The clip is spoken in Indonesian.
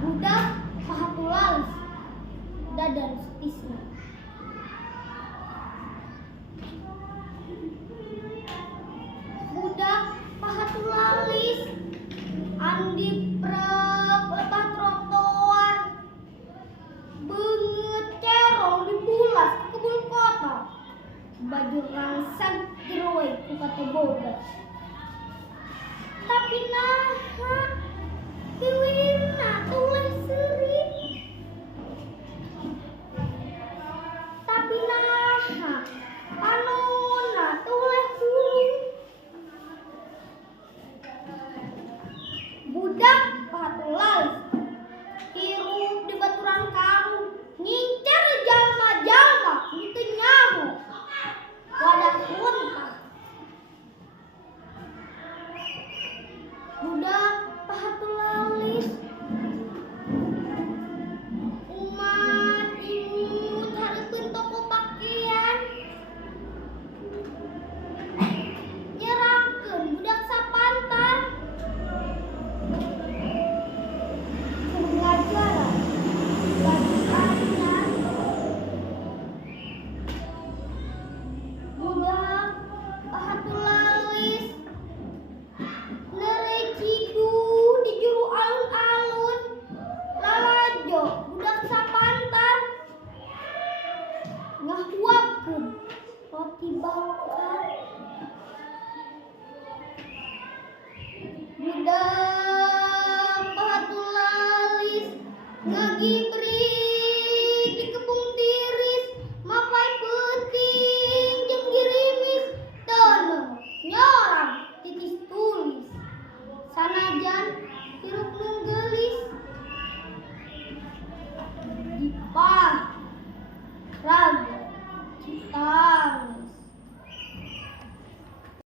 Budak pahatulalis dadan setisna. Budak pahatulalis andi lepas trotoar beungeut cerong dibulas ke kebun kota. Baju rangsang diroe ku kate boga. Tapi naha piwirna tuleh seuri. Tapi naha panonna tuleh hulu. Budak pahatulalis hirup di baturan karung ngincer jalma-jalma itu nyaho wadah muntah. Budak pahatulalis umat imut hareupeun toko pakaian nyerahkeun budak sapantar pengajaran bagi anak. Budak